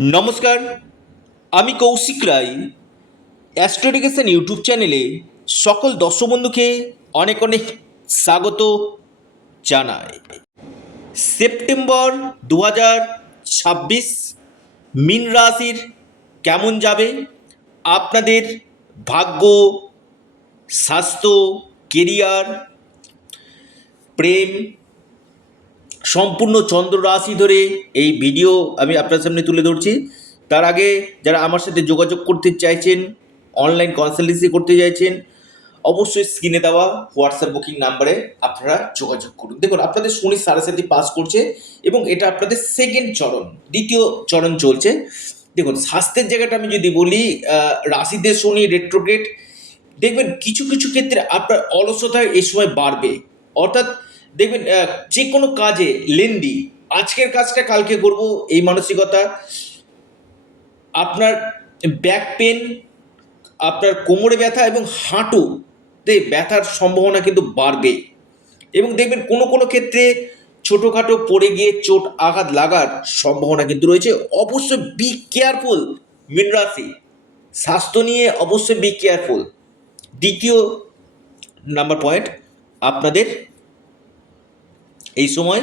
নমস্কার, আমি কৌশিক রায়। অ্যাস্ট্রোডিকেশন ইউটিউব চ্যানেলে সকল দর্শক বন্ধুকে অনেক অনেক স্বাগত জানাই। সেপ্টেম্বর 2026 মীন রাশির কেমন যাবে আপনাদের ভাগ্য, স্বাস্থ্য, কেরিয়ার, প্রেম, সম্পূর্ণ চন্দ্র রাশি ধরে এই ভিডিও আমি আপনার সামনে তুলে ধরছি। তার আগে যারা আমার সাথে যোগাযোগ করতে চাইছেন, অনলাইন কনসালটেন্সি করতে চাইছেন, অবশ্যই স্ক্রিনে দেওয়া হোয়াটসঅ্যাপ বুকিং নাম্বারে আপনারা যোগাযোগ করুন। দেখুন, আপনাদের শনি সাড়ে পাস করছে এবং এটা আপনাদের সেকেন্ড চরণ, দ্বিতীয় চরণ চলছে। দেখুন, স্বাস্থ্যের জায়গাটা আমি যদি বলি, রাশিতে শনি রেট্রোগ্রেড, দেখবেন কিছু কিছু ক্ষেত্রে আপনার অলসতা এই সময় বাড়বে। অর্থাৎ দেখবেন যে কোনো কাজে লেন্দি, আজকের কাজটা কালকে করব এই মানসিকতা, আপনার ব্যাক পেন, আপনার কোমরে ব্যথা এবং হাঁটুতে ব্যথার সম্ভাবনা কিন্তু বাড়বে। এবং দেখবেন কোনো কোনো ক্ষেত্রে ছোটোখাটো পড়ে গিয়ে চোট আঘাত লাগার সম্ভাবনা কিন্তু রয়েছে। অবশ্যই বি কেয়ারফুল মীন রাশি, স্বাস্থ্য নিয়ে অবশ্যই বি কেয়ারফুল। দ্বিতীয় নাম্বার পয়েন্ট, আপনাদের এই সময়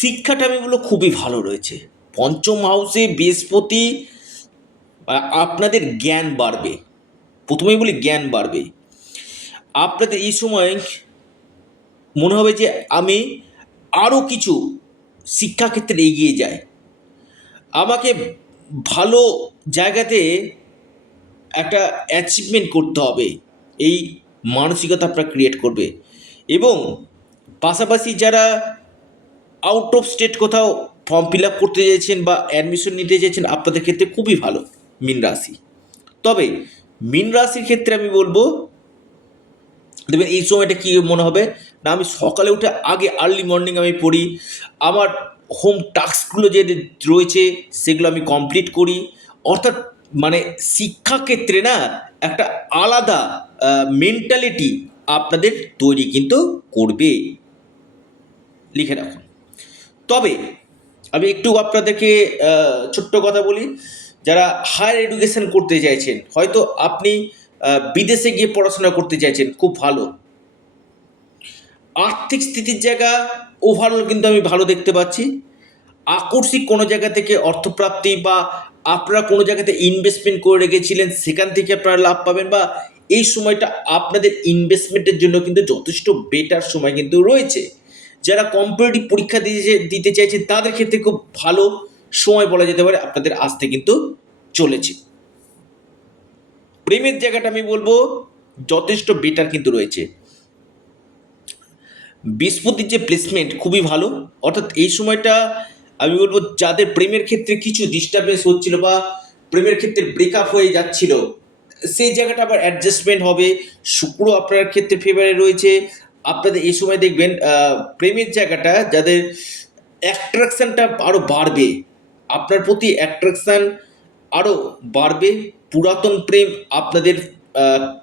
শিক্ষাটা আমি বলবো খুবই ভালো রয়েছে। পঞ্চম হাউসে বৃহস্পতি, আপনাদের জ্ঞান বাড়বে। প্রথমেই বলি জ্ঞান বাড়বে আপনাদের এই সময়। মনে হবে যে আমি আরও কিছু শিক্ষাক্ষেত্রে এগিয়ে যাই, আমাকে ভালো জায়গাতে একটা অ্যাচিভমেন্ট করতে হবে, এই মানসিকতা আপনার ক্রিয়েট করবে। এবং পাশাপাশি যারা আউট অফ স্টেট কোথাও ফর্ম ফিল আপ করতে চাইছেন বা অ্যাডমিশন নিতে চাইছেন, আপনাদের ক্ষেত্রে খুবই ভালো মীন রাশি। তবে মীন রাশির ক্ষেত্রে আমি বলবো, দেখবেন এই সময়টা কী মনে হবে না, আমি সকালে উঠে আগে আর্লি মর্নিং আমি পড়ি, আমার হোম টাস্কগুলো যে রয়েছে সেগুলো আমি কমপ্লিট করি। অর্থাৎ মানে শিক্ষাক্ষেত্রে না একটা আলাদা মেন্টালিটি আপনাদের তৈরি কিন্তু করবে, লিখে রাখুন। তবে আমি একটু আপনাদেরকে ছোট্ট কথা বলি, যারা হায়ার এডুকেশন করতে চাইছেন, হয়তো আপনি বিদেশে গিয়ে পড়াশোনা করতে চাইছেন, খুব ভালো। আর্থিক স্থিতির জায়গা ওভারঅল কিন্তু আমি ভালো দেখতে পাচ্ছি। আকস্মিক কোনো জায়গা থেকে অর্থপ্রাপ্তি, বা আপনারা কোনো জায়গাতে ইনভেস্টমেন্ট করে রেখেছিলেন সেখান থেকে আপনারা লাভ পাবেন, বা এই সময়টা আপনাদের ইনভেস্টমেন্টের জন্য কিন্তু যথেষ্ট বেটার সময় কিন্তু রয়েছে। যারা কম্পিটিটিভ পরীক্ষা দিতে চাইছেন তাদের ক্ষেত্রে খুব ভালো সময় বলা যেতে পারে আপনাদের আসতে কিন্তু চলেছে। প্রেমের জায়গাটা আমি বলবো যথেষ্ট বেটার কিন্তু রয়েছে। বৃহস্পতির যে প্লেসমেন্ট খুবই ভালো। অর্থাৎ এই সময়টা আমি বলবো যাদের প্রেমের ক্ষেত্রে কিছু ডিস্টারবেন্স হচ্ছিল বা প্রেমের ক্ষেত্রে ব্রেকআপ হয়ে যাচ্ছিল, সেই জায়গাটা আবার অ্যাডজাস্টমেন্ট হবে। শুক্র আপনার ক্ষেত্রে ফেভারে রয়েছে। আপনাদের এই সময় দেখবেন প্রেমের জায়গাটা যাদের অ্যাট্রাকশানটা আরও বাড়বে, আপনার প্রতি অ্যাট্রাকশান আরও বাড়বে। পুরাতন প্রেম আপনাদের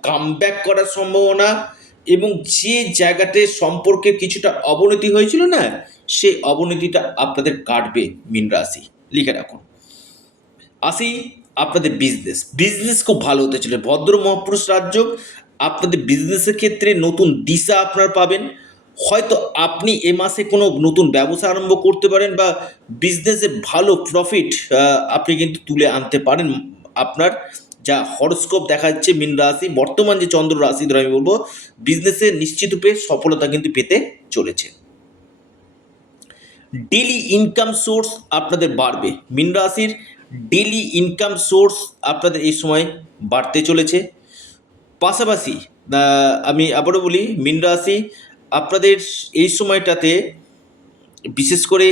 কামব্যাক করার সম্ভাবনা, এবং যে জায়গাতে সম্পর্কের কিছুটা অবনতি হয়েছিল না, সেই অবনতিটা আপনাদের কাটবে মীন রাশি, লিখে রাখুন। আসি আপনাদের বিজনেস খুব ভালো হতে চলে। ভদ্র মহাপুরুষ রাজযোগ, আপনাদের বিজনেসের ক্ষেত্রে নতুন দিশা আপনারা পাবেন। হয়তো আপনি এ মাসে কোনো নতুন ব্যবসা আরম্ভ করতে পারেন, বা বিজনেসে ভালো প্রফিট আপনি কিন্তু তুলে আনতে পারেন। আপনার যা হরস্কোপ দেখা যাচ্ছে মীন রাশি, বর্তমান যে চন্দ্র রাশি ধরে আমি বলবো, বিজনেসে নিশ্চিতরূপে সফলতা কিন্তু পেতে চলেছে। ডেলি ইনকাম সোর্স আপনাদের বাড়বে। মীন রাশির ডেলি ইনকাম সোর্স আপনাদের এই সময় বাড়তে চলেছে। পাশাপাশি আমি আবারও বলি, মীন রাশি আপনাদের এই সময়টাতে বিশেষ করে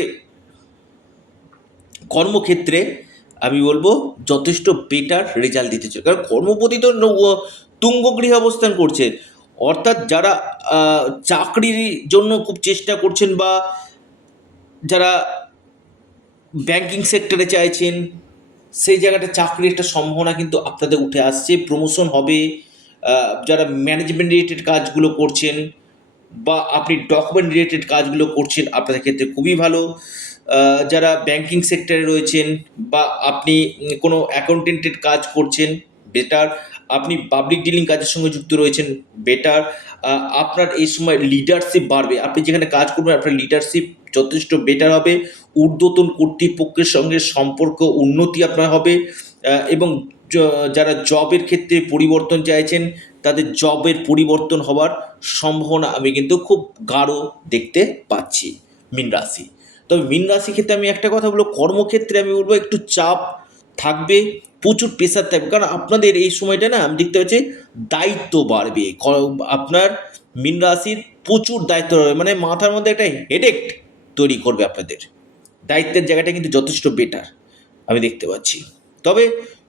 কর্মক্ষেত্রে আমি বলবো যথেষ্ট বেটার রেজাল্ট দিতে চলে। কারণ কর্মপতি তো তুঙ্গগৃহে অবস্থান করছে। অর্থাৎ যারা চাকরির জন্য খুব চেষ্টা করছেন, বা যারা ব্যাংকিং সেক্টরে চাইছেন, সেই জায়গাটা চাকরির একটা সম্ভাবনা কিন্তু আপনাদের উঠে আসছে। প্রমোশন হবে। যারা ম্যানেজমেন্ট রিলেটেড কাজগুলো করছেন, বা আপনি ডকুমেন্ট রিলেটেড কাজগুলো করছেন, আপনাদের ক্ষেত্রে খুবই ভালো। যারা ব্যাংকিং সেক্টরে রয়েছেন বা আপনি কোনো অ্যাকাউন্টেন্টের কাজ করছেন, বেটার। আপনি পাবলিক ডিলিং কাজের সঙ্গে যুক্ত রয়েছেন, বেটার। আপনার এই সময় লিডারশিপ বাড়বে, আপনি যেখানে কাজ করবেন আপনার লিডারশিপ যথেষ্ট বেটার হবে। ঊর্ধ্বতন কর্তৃপক্ষের সঙ্গে সম্পর্ক উন্নতি আপনার হবে, এবং যারা জবের ক্ষেত্রে পরিবর্তন চাইছেন তাদের জবের পরিবর্তন হওয়ার সম্ভাবনা আমি কিন্তু খুব গাঢ় দেখতে পাচ্ছি মীন রাশি। তবে মীন রাশির ক্ষেত্রে আমি একটা কথা বলবো, কর্মক্ষেত্রে আমি বলবো একটু চাপ থাকবে, প্রচুর প্রেশার থাকবে, কারণ আপনাদের এই সময়টা না আমি দেখতে পাচ্ছি দায়িত্ব বাড়বে। আপনার মীন রাশির প্রচুর দায়িত্ব বাড়বে, মানে মাথার মধ্যে একটা হেডেক তৈরি করবে আপনাদের। দায়িত্বের জায়গাটা কিন্তু যথেষ্ট বেটার আমি দেখতে পাচ্ছি। তবে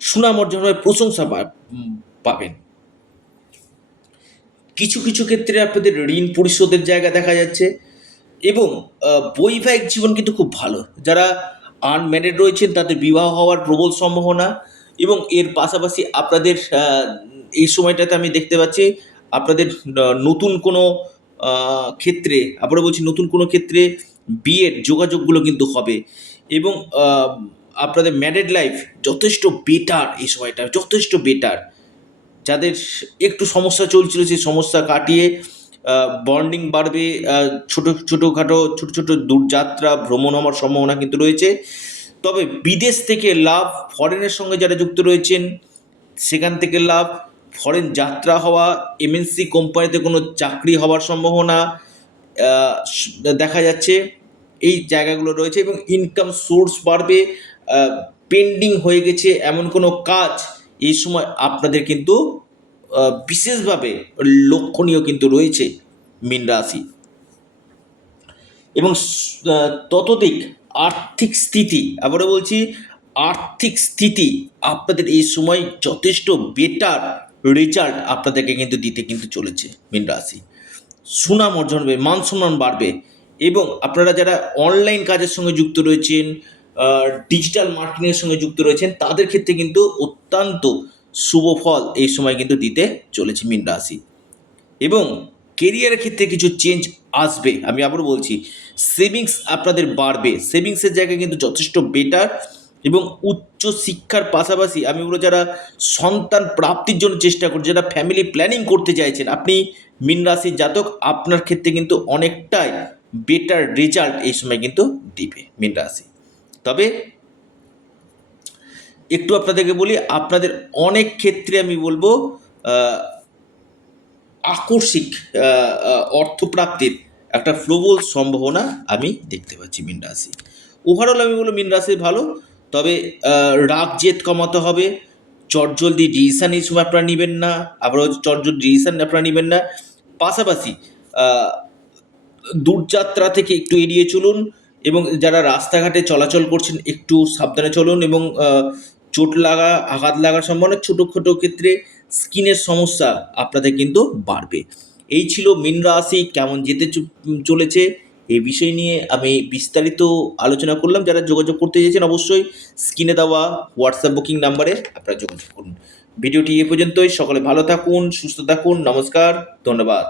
সুনাম অর্জন হবে, প্রশংসা পাবেন। কিছু কিছু ক্ষেত্রে আপনাদের ঋণ পরিশোধের জায়গা দেখা যাচ্ছে, এবং বৈবাহিক জীবন কিন্তু খুব ভালো। যারা আনম্যারিড রয়েছেন তাদের বিবাহ হওয়ার প্রবল সম্ভাবনা, এবং এর পাশাপাশি আপনাদের এই সময়টাতে আমি দেখতে পাচ্ছি আপনাদের নতুন কোনো ক্ষেত্রে, আবারও বলছি নতুন কোনো ক্ষেত্রে বিয়ের যোগাযোগগুলো কিন্তু হবে, এবং আপনাদের ম্যারিড লাইফ যথেষ্ট বেটার, এই সময়টা যথেষ্ট বেটার। যাদের একটু সমস্যা চলছিল সেই সমস্যা কাটিয়ে বন্ডিং বাড়বে, ছোটোখাটো ছোটো ছোটো দূরযাত্রা ভ্রমণ হওয়ার সম্ভাবনা কিন্তু রয়েছে। তবে বিদেশ থেকে লাভ, ফরেনের সঙ্গে যারা যুক্ত রয়েছেন সেখান থেকে লাভ, ফরেন যাত্রা হওয়া, এমএনসি কোম্পানিতে কোনো চাকরি হওয়ার সম্ভাবনা দেখা যাচ্ছে, এই জায়গাগুলো রয়েছে, এবং ইনকাম সোর্স বাড়বে। পেন্ডিং হয়ে গেছে এমন কোনো কাজ এই সময় আপনাদের কিন্তু বিশেষভাবে লক্ষণীয় কিন্তু রয়েছে মীন রাশি। এবং ততোধিক আর্থিক স্থিতি, আবারও বলছি আর্থিক স্থিতি আপনাদের এই সময় যথেষ্ট বেটার রেজাল্ট আপনাদেরকে কিন্তু দিতে কিন্তু চলেছে মীন রাশি। সুনাম অর্জন হবে, মান সম্মান বাড়বে, এবং আপনারা যারা অনলাইন কাজের সঙ্গে যুক্ত রয়েছেন, ডিজিটাল মার্কেটিংয়ের সঙ্গে যুক্ত রয়েছেন তাদের ক্ষেত্রে কিন্তু অত্যন্ত শুভ ফল এই সময় কিন্তু দিতে চলেছে মীন রাশি। এবং কেরিয়ারের ক্ষেত্রে কিছু চেঞ্জ আসবে, আমি আবারও বলছি সেভিংস আপনাদের বাড়বে, সেভিংসের জায়গায় কিন্তু যথেষ্ট বেটার। এবং উচ্চ শিক্ষার পাশাপাশি আমি বলবো যারা সন্তান প্রাপ্তির জন্য চেষ্টা করছে, যারা ফ্যামিলি প্ল্যানিং করতে চাইছেন, আপনি মীন রাশির জাতক আপনার ক্ষেত্রে কিন্তু অনেকটাই বেটার রেজাল্ট এই সময় কিন্তু দিবে মীন রাশি। তবে একটু আপনাদেরকে বলি, আপনাদের অনেক ক্ষেত্রে আমি বলবো আকস্মিক অর্থপ্রাপ্তির একটা প্রবল সম্ভাবনা আমি দেখতে পাচ্ছি মীন রাশি। ওভারঅল আমি বলবো মীন রাশি ভালো, তবে রাগ জেদ কমাতে হবে, চটজলদি ডিসিশান এই সময় আপনারা নেবেন না, আবারও চটজলদি ডিসিশান আপনারা নেবেন না। পাশাপাশি দূরযাত্রা থেকে একটু এড়িয়ে চলুন, এবং যারা রাস্তাঘাটে চলাচল করছেন একটু সাবধানে চলুন, এবং চোট লাগা, আঘাত লাগার সম্ভাবনা, ছোটোখাটো ক্ষেত্রে স্কিনের সমস্যা আপনাদের কিন্তু বাড়বে। এই ছিল মীন রাশি কেমন যেতে চলেছে এই বিষয় নিয়ে আমি বিস্তারিত আলোচনা করলাম। যারা যোগাযোগ করতে চাইছেন অবশ্যই স্ক্রিনে দেওয়া হোয়াটসঅ্যাপ বুকিং নাম্বারে আপনারা যোগাযোগ করুন। ভিডিওটি এ পর্যন্তই। সকলে ভালো থাকুন, সুস্থ থাকুন, নমস্কার, ধন্যবাদ।